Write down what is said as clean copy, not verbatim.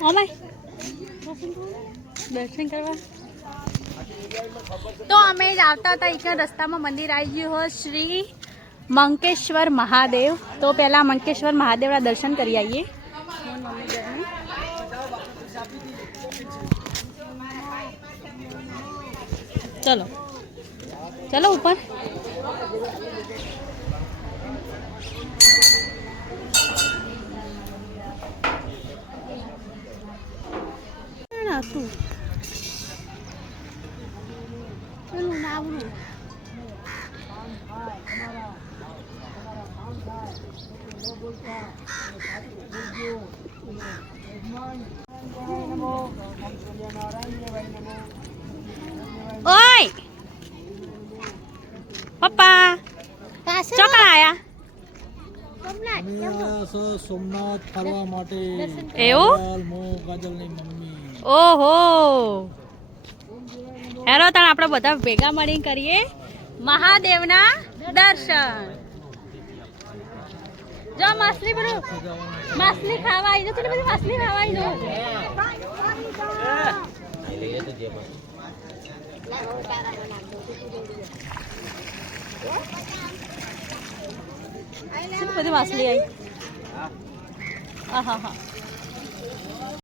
oh my દર્શન કરવા તો અમે જ આવતા હતા એક રસ્તામાં મંદિર આવી ગયું હોય શ્રી મંકેશ્વર મહાદેવ તો પહેલાં મંકેશ્વર મહાદેવના દર્શન કરી આવીએ ચલો ચલો ઉપર હતું પેલું નાવનું ઓય પપ્પા ચોકડા આયા સોમનાથ ફરવા માટે એવું કાજલની મમ્મી ઓહો હેરો તણ આપણે બધા ભેગા મળીને કરીએ મહાદેવના દર્શન જો માછલી બધું માછલી ખાવા આવી જતો બધી માછલી ખાવા આવી જતો બધી માછલી આવી હા હા હા